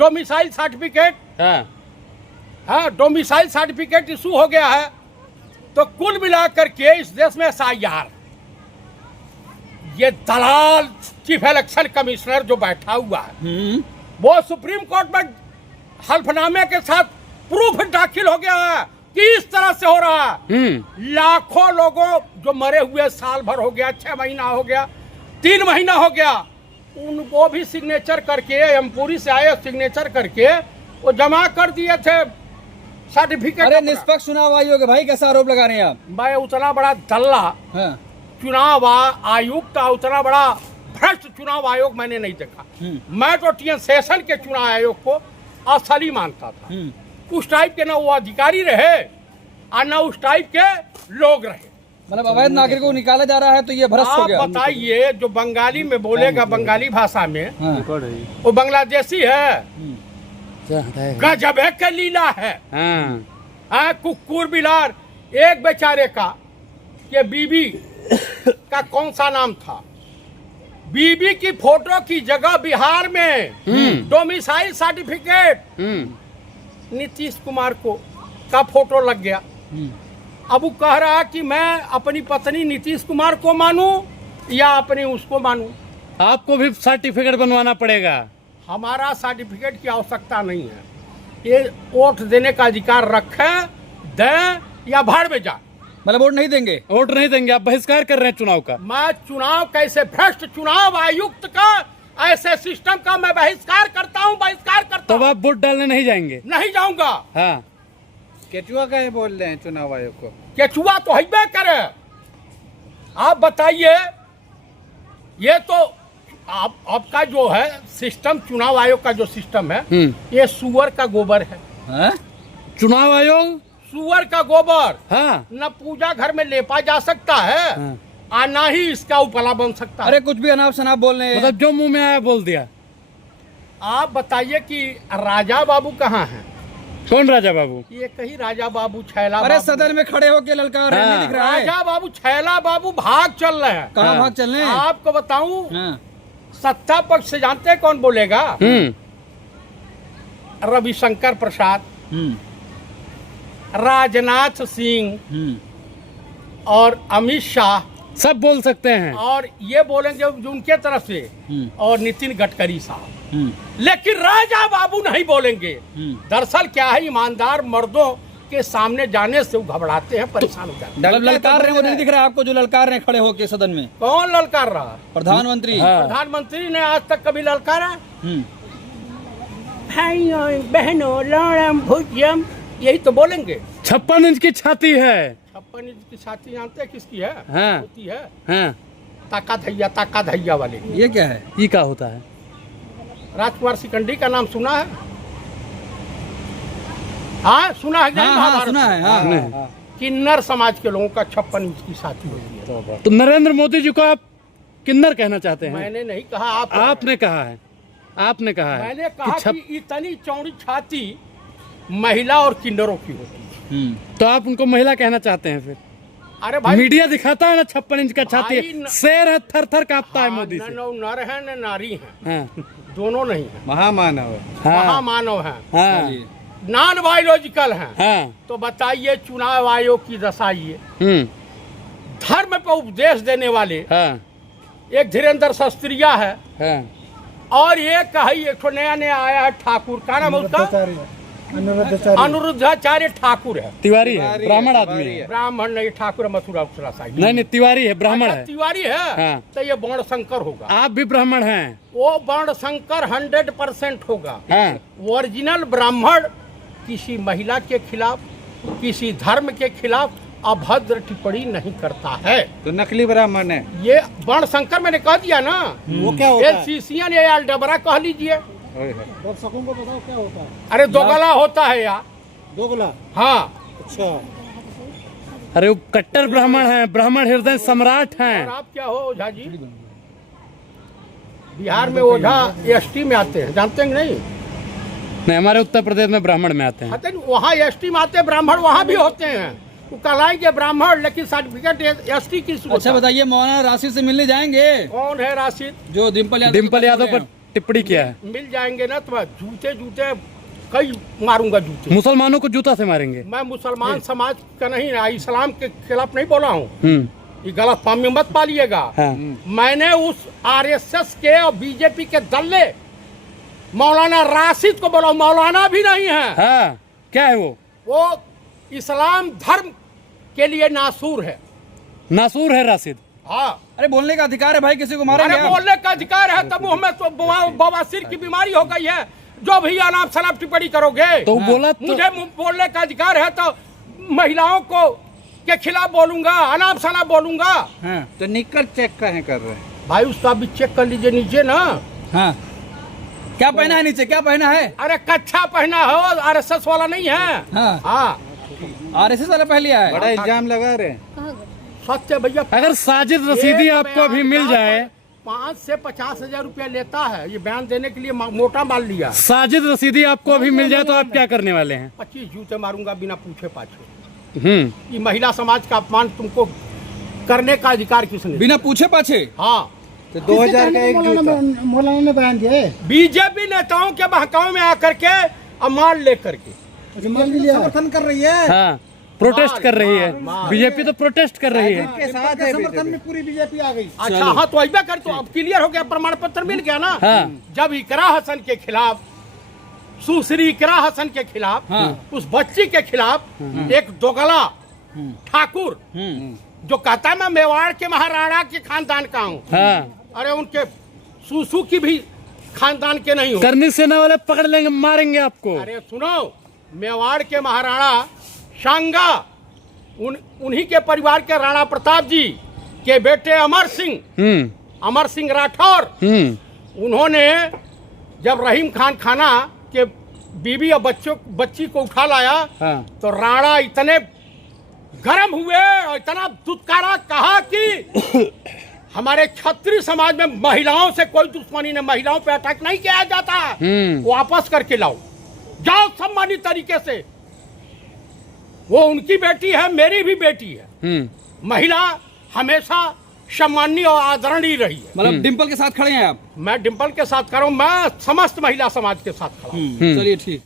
Domicile certificate, हाँ domicile certificate issue हो गया है। तो कुल मिलाकर के इस देश में SIR, ये दलाल चीफ इलेक्शन कमिश्नर जो बैठा हुआ है वो सुप्रीम कोर्ट में हल्फनामे के साथ प्रूफ दाखिल हो गया है कि इस तरह से हो रहा है। लाखों लोगों जो मरे हुए, साल भर हो गया, 6 महीना हो गया, 3 महीना हो गया, उनको भी सिग्नेचर करके, एमपुरी से आए सिग्नेचर करके वो जमा कर दिए थे सर्टिफिकेट। अरे निष्पक्ष चुनाव आयोग है भाई, कैसा आरोप लगा रहे हैं आप? मैं उतना बड़ा दल्ला चुनाव आयुक्त, उतना बड़ा भ्रष्ट चुनाव आयोग मैंने नहीं देखा। मैं तो TN सेशन के चुनाव आयोग को असली मानता था। उस टाइप के ना वो अधिकारी रहे और ना उस टाइप के लोग रहे। मतलब अवैध नागरिकों को निकाला जा रहा है तो ये भ्रष्ट हो गया। आप बताइए, जो बंगाली में बोलेगा, बंगाली भाषा में, वो बांग्लादेशी है, गजब के लीला है। कुकुर बिलार, एक बेचारे का ये बीबी का कौन सा नाम था, बीबी की फोटो की जगह बिहार में डोमिसाइल सर्टिफिकेट नीतीश कुमार को का फोटो लग गया। अब वो कह रहा है कि मैं अपनी पत्नी नीतीश कुमार को मानूं या अपनी उसको मानूं। आपको भी सर्टिफिकेट बनवाना पड़ेगा। हमारा सर्टिफिकेट की आवश्यकता नहीं है। ये वोट देने का अधिकार रखें, दें या भाड़ में जाए। मतलब वोट नहीं देंगे? वोट नहीं देंगे। आप बहिष्कार कर रहे हैं चुनाव का। मैं चुनाव कैसे, भ्रष्ट चुनाव आयुक्त का, ऐसे सिस्टम का मैं बहिष्कार करता हूँ, बहिष्कार करता हूँ। तो आप वोट डालने नहीं जाएंगे? नहीं जाऊंगा। हाँ, केचुआ का ये बोल रहे हैं चुनाव आयोग को। केचुआ तो हिब्बे करे। आप बताइए, ये तो आपका जो है सिस्टम, चुनाव आयोग का जो सिस्टम है, ये सुअर का गोबर है। चुनाव आयोग सुअर का गोबर। हाँ। न पूजा घर में लेपा जा सकता है और ना ही इसका उपला बन सकता है। अरे कुछ भी अनाप शनाप बोल रहे हैं। मतलब जो मुंह में आया बोल दिया। आप बताइए कि राजा बाबू कहाँ हैं? कौन राजा बाबू? ये कहीं राजा बाबू, छैला अरे बाबू। सदन में खड़े होके ललकार रहे हैं, नहीं दिख रहा है? राजा बाबू, छैला बाबू भाग चल रहे हैं। कहाँ भाग चल रहे हैं? आपको बताऊं, सत्ता पक्ष से जानते हैं कौन बोलेगा? रविशंकर प्रसाद, राजनाथ सिंह और अमित शाह सब बोल सकते हैं। और ये बोलेंगे जो उनके तरफ से, और नितिन गडकरी साहब। लेकिन राजा बाबू नहीं बोलेंगे। दरअसल क्या है, ईमानदार मर्दों के सामने जाने से वो घबराते हैं, परेशान हो जाते हैं। ललकार रहे, वो नहीं दिख रहा है आपको जो ललकार रहे खड़े होके सदन में? कौन ललकार रहा? प्रधानमंत्री। प्रधानमंत्री ने आज तक कभी ललकारा? भाइयों बहनों, लौड़म भुजम, यही तो बोलेंगे। 56 इंच की छाती है। 56 इंच की छाती जानते हैं किसकी है? हाँ। होती है हाँ। ताका धैया वाले। ये क्या है? ये क्या होता है? राजकुमार सिकंडी का नाम सुना है? हाँ सुना है। हाँ, सुना है। हाँ। किन्नर समाज के लोगों का 56 इंच की छाती होती है। तो नरेंद्र मोदी जी को आप किन्नर कहना चाहते हैं? मैंने नहीं कहा, आपने कहा है। आपने कहा है। मैंने कहा कि इतनी चौड़ी छाती महिला और किन्नरों की होती है। तो आप उनको महिला कहना चाहते हैं फिर? अरे भाई, मीडिया दिखाता है ना 56 इंच का छाती है, शेर है, थर थर कांपता है मोदी से। न नर है न नारी है। हाँ। दोनों नहीं है, महामानव है। हाँ। महामानव है। हाँ। नॉन बायोलॉजिकल है। हाँ। तो बताइए, चुनाव आयोग की दशा ये। धर्म पे उपदेश देने वाले एक धीरेन्द्र शास्त्रिया है, और एक कही एक नया आया है ठाकुर, का नाम उसका? अनुरुद्धाचार्य ठाकुर है। तिवारी है, ब्राह्मण आदमी है। ब्राह्मण नहीं, ठाकुर मथुरा उत्तरा साइड। नहीं, तिवारी है, ब्राह्मण है। तिवारी है। हाँ। तो ये वर्ण शंकर होगा। आप भी ब्राह्मण हैं। वो वर्ण शंकर 100% होगा। हाँ। ओरिजिनल ब्राह्मण किसी महिला के खिलाफ, किसी धर्म के खिलाफ अभद्र टिप्पणी नहीं करता है। तो नकली ब्राह्मण है ये वर्ण शंकर, मैंने कह दिया ना। वो क्या होता है? सीसियन या डबरा कह लीजिए। दर्शकों को बताओ क्या होता है? अरे दोगला होता है यार। दोगला? हाँ। अच्छा। अरे वो कट्टर ब्राह्मण है, ब्राह्मण हृदय सम्राट हैं। और आप क्या हो ओझा जी? बिहार में ओझा ST में आते हैं, जानते हैं नहीं? नहीं, हमारे उत्तर प्रदेश में ब्राह्मण में आते हैं। वहाँ ST में आते हैं, ब्राह्मण वहाँ भी होते हैं। वो कहलाएंगे ब्राह्मण, लेकिन सर्टिफिकेट ST की। अच्छा बताइए, मौलाना राशिद से मिलने जाएंगे? कौन है राशिद? जो डिम्पल यादव पर टिप्पणी किया है। मिल जाएंगे ना तो मैं जूते जूते कई मारूंगा जूते। मुसलमानों को जूता से मारेंगे। मैं मुसलमान समाज का नहीं, इस्लाम के खिलाफ नहीं बोला हूँ, ये गलत फहमी मत पालिएगा। हाँ। मैंने उस आरएसएस के और बीजेपी के दल्ले मौलाना राशिद को बोला, मौलाना भी नहीं है। हाँ, क्या है वो इस्लाम धर्म के लिए नासूर है। नासूर है राशिद। हाँ, अरे बोलने का अधिकार है भाई, किसी को मारेंगे अरे आप? बोलने का अधिकार है, तब हमें तो बवासीर की बीमारी हो गई है जो भी अनाप शनाप टिप्पणी करोगे। तो बोला तो मुझे बोलने का अधिकार है तो महिलाओं को के खिलाफ बोलूंगा, अनाप शनाप बोलूंगा। हाँ, तो निकर चेक कहें कर रहे हैं भाई उसका भी चेक कर लीजिए नीचे ना। हाँ, क्या पहना है नीचे, क्या पहना है? अरे कच्छा पहना हो, आरएसएस वाला नहीं है। हाँ, हाँ, आरएसएस वाला पहन लिया है। बड़ा इल्जाम लगा रहे हैं। सत्य भैया। अगर साजिद रसीदी एक आपको अभी बयान मिल का जाए, 5 से 50 हजार रुपया लेता है, ये बयान देने के लिए मोटा माल लिया। साजिद रसीदी आपको अभी मिल जाए तो आप क्या करने वाले हैं? 25 जूते मारूंगा बिना पूछे पाछे। हम्म। ये महिला समाज का अपमान तुमको करने का अधिकार किसने? बिना पूछे पाछे। हाँ, तो 2000 का एक जूता मौलाना ने बयान दिया है। बीजेपी नेताओं के बहकाव में आकर के अमान लेकर के समर्थन कर रही है। हाँ, प्रोटेस्ट कर रही है बीजेपी, तो प्रोटेस्ट कर रही है। के साथ है समर्थन में पूरी बीजेपी आ गई। अच्छा, हाँ तो ऐसा कर, तो अब क्लियर हो गया, प्रमाण पत्र मिल गया ना। हाँ। जब इकरा हसन के खिलाफ, सुश्री इकरा हसन के खिलाफ, उस बच्ची के खिलाफ एक दोगला ठाकुर जो कहता है मैं मेवाड़ के महाराणा के खानदान का हूँ, हाँ, अरे उनके सुसु की भी खानदान के नहीं हूँ। करनी सेना वाले पकड़ लेंगे, मारेंगे आपको। अरे सुनो, मेवाड़ के महाराणा शांगा, उन्हीं के परिवार के राणा प्रताप जी के बेटे अमर सिंह राठौर, उन्होंने जब रहीम खान खाना के बीवी और बच्ची को उठा लाया, हाँ। तो राणा इतने गर्म हुए और इतना दुत्कारा, कहा कि हमारे क्षत्रिय समाज में महिलाओं से कोई दुश्मनी नहीं, महिलाओं पे अटैक नहीं किया जाता, वापस करके लाओ, जाओ सम्मानित तरीके से। वो उनकी बेटी है, मेरी भी बेटी है। महिला हमेशा सम्माननीय और आदरणीय रही है। मतलब डिम्पल के साथ खड़े हैं आप? मैं डिम्पल के साथ खड़ा हूं, मैं समस्त महिला समाज के साथ खड़ा हूं। चलिए ठीक।